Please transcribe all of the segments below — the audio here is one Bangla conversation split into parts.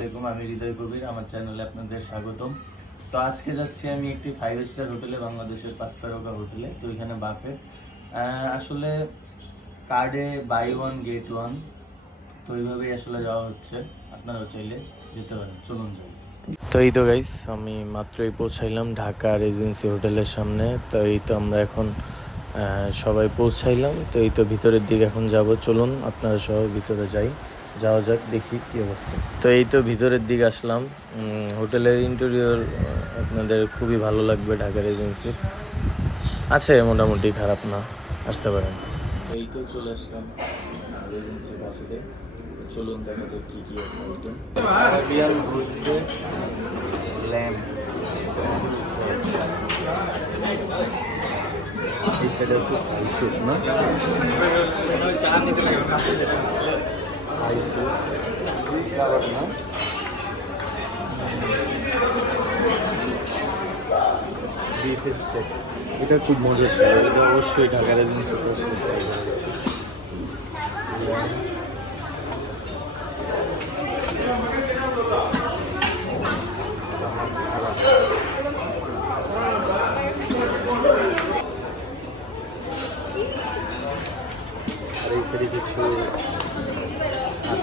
আসসালামাইকুম আমি হৃদয় কবির আমার চ্যানেলে আপনাদের স্বাগতম। তো আজকে যাচ্ছি আমি একটি ফাইভ স্টার হোটেলে, বাংলাদেশের পাঁচ তারকা হোটেলে, তো এখানে বাফে আসলে কার্ডে বাই ওয়ান গেট ওয়ান তো এইভাবেই আসলে যাওয়া হচ্ছে। আপনারাও চাইলে যেতে পারেন, চলুন যাই। তো এই তো গাইস আমি মাত্রই পৌঁছাইলাম ঢাকা রেজেন্সি হোটেলের সামনে, তো এই তো আমরা এখন সবাই পৌঁছাইলাম। তো এই তো ভিতরের দিকে এখন যাব, চলুন আপনারা সবাই ভিতরে যাই। যাওয়া যাক দেখি কি অবস্থা। তো এই তো ভিতরের দিকে আসলাম। হোটেলের ইন্টেরিয়র আপনাদের খুবই ভালো লাগবে ঢাকার রেজেন্সি আছে মোটামুটি খারাপ না আসতে পারেন। এই তো চলে আসলাম ক্যাফেতে চলুন দেখা যাক কি কি আছে আইটেম। আরবিয়ান রোস্টেড ল্যাম্প এই সাইডে আছে না? খাবার না বিফ স্টেক এটা খুব মজা ছিল। এটা অবশ্যই ঢাকার যায় আর এই সাইডে কিছু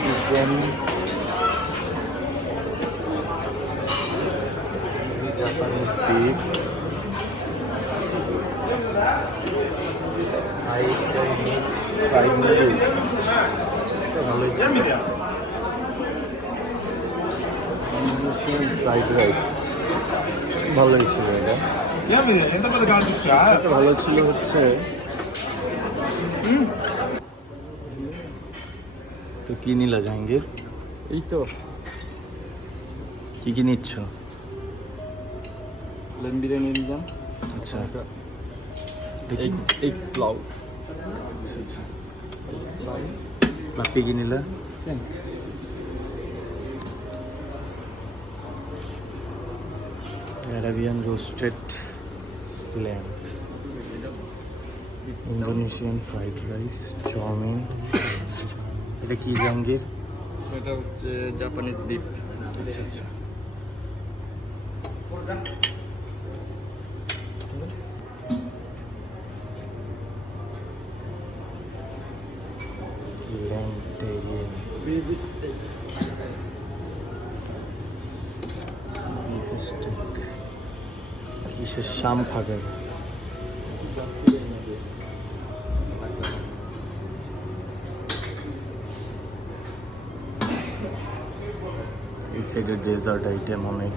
chicken Japanese beef high Chinese fried noodles ভালোই ইন্দোনেশিয়ান ফ্রাইড রাইস ভালো লাগছিল আচ্ছা, এটা। ভালো ছিল হচ্ছে। তো কি নিলা জাহাঙ্গীর? এই তো। কি কি নিচ্ছ? লেন বিরিয়ানি নিলাম। আচ্ছা। এগ এগ প্লাউ আচ্ছা আচ্ছা। লাপি কি নিলা? Arabian roasted lamb Indonesian fried rice chow mein এটা কি জাহাঙ্গীর? এটা হচ্ছে জাপানিজ বিফ আচ্ছা আচ্ছা। ল্যাংটেরিয়ান কিসের শাম ফাঁকা এই ডেজার্ট আইটেম অনেক।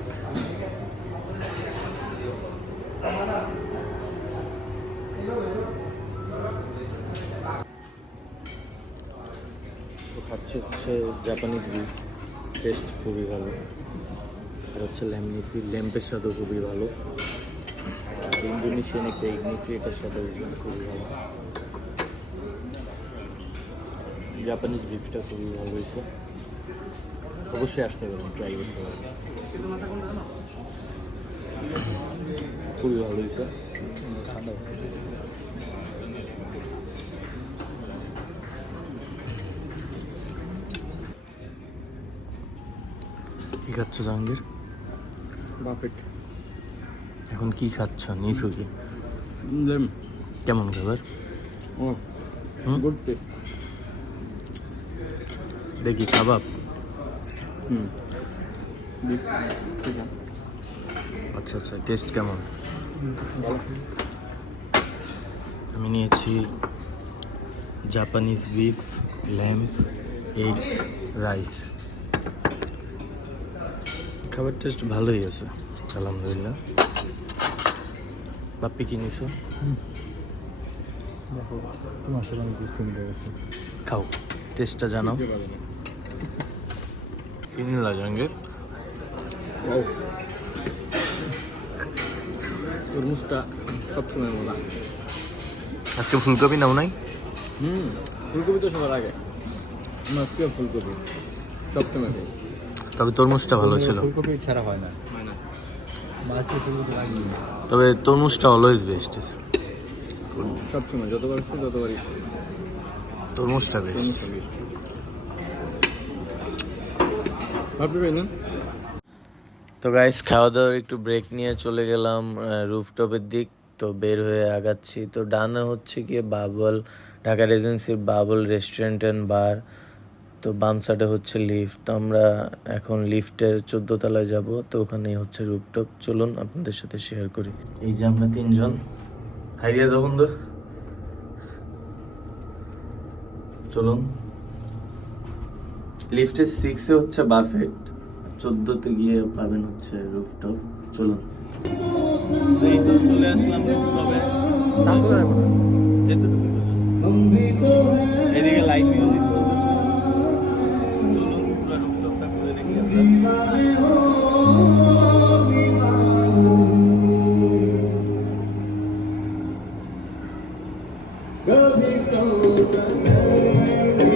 খাচ্ছে হচ্ছে জাপানিজ বিফ টেস্ট খুবই ভালো। আর হচ্ছে ল্যামনিসি ল্যাম্পের স্বাদও খুবই ভালো। আর ইন্দোনেশিয়ান একটা ইগনিসি এটার স্বাদও খুবই ভালো জাপানিজ বিফটা খুবই ভালো হয়েছে অবশ্যই আসতে পারেন ট্রাই করতে পারেন খুবই ভালো হয়েছে ঠান্ডা আছে কি খাচ্ছ জাহাঙ্গীর বাফেট এখন কি খাচ্ছ নিছু কি কেমন খাবার? দেখি কাবাব? আচ্ছা আচ্ছা টেস্ট কেমন? আমি নিয়েছি Japanese beef lamb egg rice খাবার টেস্ট ভালোই আছে আলহামদুলিল্লাহ। বাপ্পি কি নিছো? দেখো তোমার সাথে আমি বুঝতে পেরেছি খাও টেস্টটা জানাও। কি নিলা জাহাঙ্গীর। তরমুজটা সবসময় মজা। আজকে ফুলকপি নাও নাই? হুম ফুলকপি তো সবার আগে। ফুলকপি। সবসময় তবে তরমুজটা ভালো ছিল। ফুলকপি ছাড়া হয় না। হয় না। ফুলকপি লাগিয়ে তবে তরমুজটা অলওয়েজ বেস্ট সবসময় যতবার ততবারই। তরমুজটা বেস্ট তো গাইস খাওয়া দাওয়ার একটু ব্রেক নিয়ে চলে গেলাম রুফটপের দিক তো বের হয়ে আগাচ্ছি। তো ডানে হচ্ছে গিয়ে বাবল ঢাকা রেজেন্সির বাবল রেস্টুরেন্ট অ্যান্ড বার তো বাম সাইডে হচ্ছে লিফট তো আমরা এখন লিফটের চোদ্দ তলায় যাব, তো ওখানেই হচ্ছে রুফটপ চলুন আপনাদের সাথে শেয়ার করি। এই যে আমরা তিনজন। হাই দিয়ে দাও বন্ধু চলুন লিফটের সিক্সে হচ্ছে বাফেট চোদ্দতে গিয়ে পাবেন হচ্ছে রুফটপ চলুন। চলে আসলাম এদিকে live music Go be gone,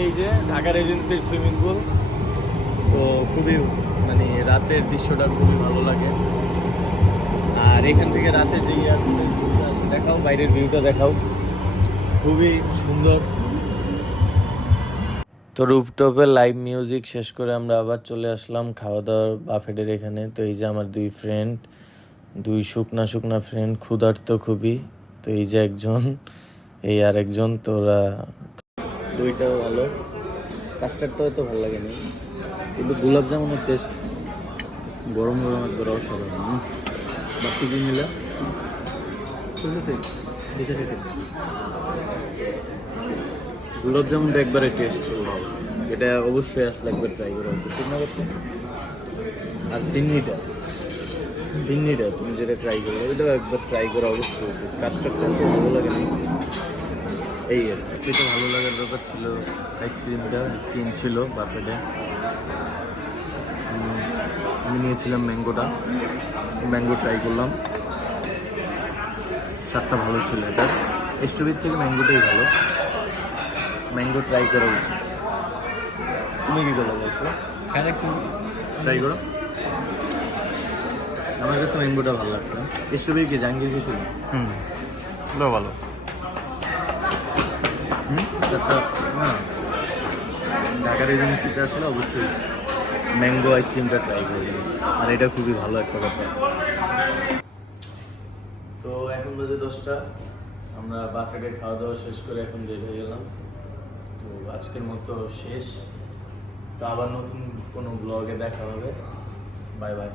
এই যে ঢাকার এজেন্সির সুইমিং পুল। তো খুবই মানে রাতের দৃশ্যটা খুবই ভালো লাগে। আর এখান থেকে রাতে যে দেখাও, বাইরের ভিউটা দেখাও। খুবই সুন্দর। তো রুপটপে লাইভ মিউজিক শেষ করে আমরা আবার চলে আসলাম খাওয়া দাওয়ার বাফেটের এখানে। তো এই যে আমার দুই ফ্রেন্ড দুই শুকনা শুকনা ফ্রেন্ড ক্ষুধার্ত খুবই। তো এই যে একজন, এই আর একজন তোরা দইটাও ভালো। কাস্টার্ডটাও তো ভালো লাগে না কিন্তু গোলাপ জামুনের টেস্ট গরম গরম একবার অসাধারণ বাকি কি মিলা চলতেছে দেখে দেখে। গোলাপ জামুনটা একবারে টেস্ট এটা অবশ্যই আসলে একবার ট্রাই করা। উচিত ঠিক না করতে আর সিন্নিটা? সিন্নিটা তুমি যেটা ট্রাই করবে ওইটাও একবার ট্রাই করা অবশ্যই। উচিত কাস্টার্ডটা তো ভালো লাগে না এই আর কি। এটা ভালো লাগার ব্যাপার ছিল আইসক্রিমটা স্কিন ছিল বাফেটে। আমি নিয়েছিলাম ম্যাঙ্গোটা। ম্যাঙ্গো ট্রাই করলাম। স্বাদটা ভালো ছিল এটা স্ট্রবেরির থেকে ম্যাঙ্গোটাই ভালো। ম্যাঙ্গো ট্রাই করা উচিত। তুমি কি করল বলতো ট্রাই করো। আমার কাছে ম্যাঙ্গোটা ভালো লাগছে। স্ট্রবেরি কি জাহাঙ্গীর গেছিল হুম ভালো। ঢাকার এজেন্সিতে আসলে অবশ্যই ম্যাঙ্গো আইসক্রিমটা ট্রাই করবেন। আর এটা খুবই ভালো একটা ব্যাপার। তো এখন বাজে দশটা। আমরা বাফেটে খাওয়া দাওয়া শেষ করে এখন বের হয়ে গেলাম। তো আজকের মতো শেষ। তো আবার নতুন কোনো ব্লগে দেখা হবে। Bye bye